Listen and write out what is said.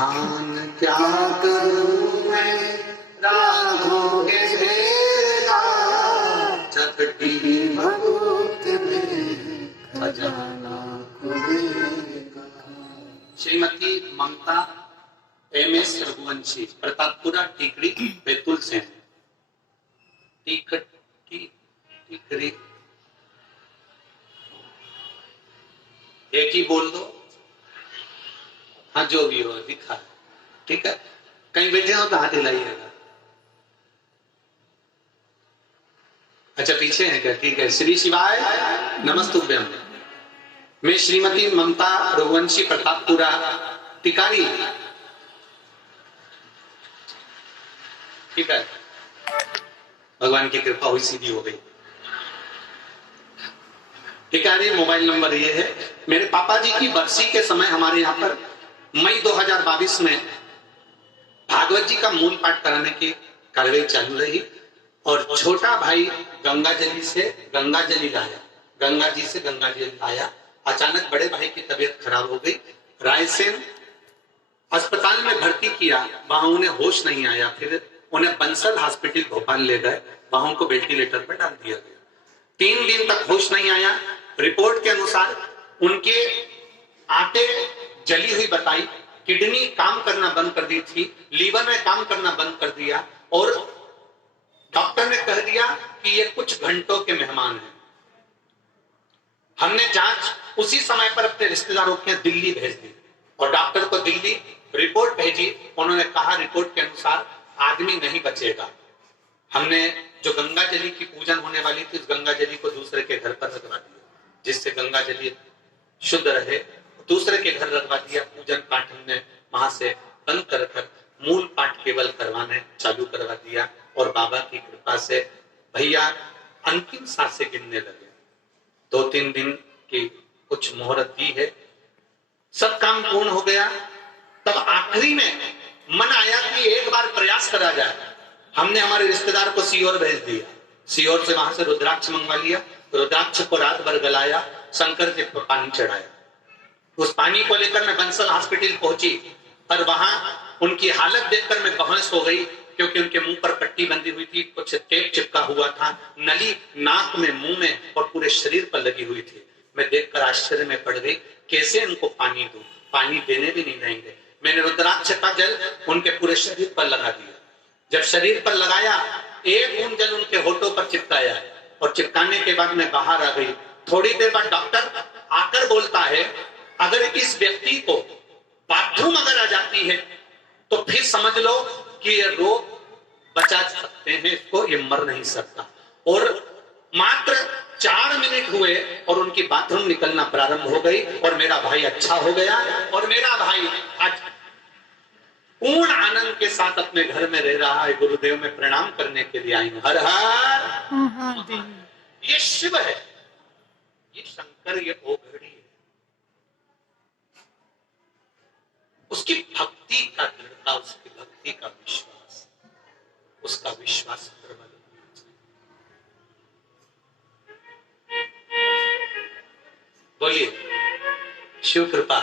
ध्यान क्या करूं मैं राहों के बेला, चकटी भगवत में खजाना खुलेगा। श्रीमती ममता MS रघुवंशी, प्रतापपुरा, टीकरी, बैतूल से। टीकरी एक ही बोल दो, हाँ जो भी हो दिखा, ठीक है। कहीं बैठे हो तो हाथ हिलाइएगा। अच्छा पीछे है क्या? ठीक है। श्री शिवाय नमस्तुभ्यम। मैं श्रीमती ममता रघुवंशी, प्रतापपुरा, टिकारी, ठीक है। भगवान की कृपा हुई, सीधी हो गई। टिकारी मोबाइल नंबर ये है। मेरे पापा जी की बरसी के समय हमारे यहाँ पर मई 2022 में भागवत जी का मूल पाठ कराने की कार्रवाई चालू रही और छोटा भाई गंगाजली से गंगाजली लाया, गंगा जी से गंगाजली लाया। अचानक बड़े भाई की तबीयत खराब हो गई, रायसेन अस्पताल में भर्ती किया, वहां उन्हें होश नहीं आया। फिर उन्हें बंसल हॉस्पिटल भोपाल ले गए, वहां उनको वेंटिलेटर पर डाल दिया गया। 3 दिन तक होश नहीं आया। रिपोर्ट के अनुसार उनके आंखें जली हुई बताई, किडनी काम करना बंद कर दी थी, लीवर में काम करना बंद कर दिया और डॉक्टर ने कह दिया कि ये कुछ घंटों के मेहमान हैं। हमने जांच उसी समय पर अपने रिश्तेदारों के दिल्ली भेज दी और डॉक्टर को दिल्ली रिपोर्ट भेजी। उन्होंने कहा रिपोर्ट के अनुसार आदमी नहीं बचेगा। हमने जो गंगा जली की पूजन होने वाली थी, उस गंगा जली को दूसरे के घर पर रखवा दिया, जिससे गंगा जली शुद्ध रहे। दूसरे के घर रखवा दिया। पूजन पाठ हमने वहां से बंद कर मूल पाठ केवल करवाने चालू करवा दिया और बाबा की कृपा से भैया अंतिम सांसें गिनने लगे। 2-3 दिन की कुछ मोहरत दी है, सब काम पूर्ण हो गया। तब आखिरी में मन आया कि एक बार प्रयास करा जाए। हमने हमारे रिश्तेदार को सीहोर भेज दिया, सीहोर से वहां से रुद्राक्ष मंगवा लिया, रुद्राक्ष को रात भर गलाया, शंकर जी पर पानी चढ़ाया। उस पानी को लेकर मैं बंसल हॉस्पिटल पहुंची, पर वहां उनकी हालत देखकर मैं बहस हो गई, क्योंकि उनके मुंह पर पट्टी बंधी हुई थी, कुछ टेप चिपका हुआ था, नली नाक में, मुंह में और पूरे शरीर पर लगी हुई थी। मैं देखकर आश्चर्य में पड़ गई, कैसे इनको पानी दूं? पानी देने भी नहीं देंगे। मैंने रुद्राक्ष का जल उनके पूरे शरीर पर लगा दिया। जब शरीर पर लगाया, एक बूंद जल उनके होठों पर चिपकाया और चिपकाने के बाद मैं बाहर आ गई। थोड़ी देर बाद डॉक्टर आकर बोलता है, अगर इस व्यक्ति को बाथरूम अगर आ जाती है तो फिर समझ लो कि ये रोग बचा सकते हैं, इसको ये मर नहीं सकता। और मात्र 4 मिनट हुए और उनकी बाथरूम निकलना प्रारंभ हो गई और मेरा भाई अच्छा हो गया और मेरा भाई आज पूर्ण आनंद के साथ अपने घर में रह रहा है। गुरुदेव में प्रणाम करने के लिए आई हूं। हर हर महादेव। ये शिव है, ये शंकर, ये ओघड़ी है। उसकी भक्ति का दृढ़ता, उसकी भक्ति का विश्वास, उसका विश्वास प्रबल। बोलिए शिव कृपा।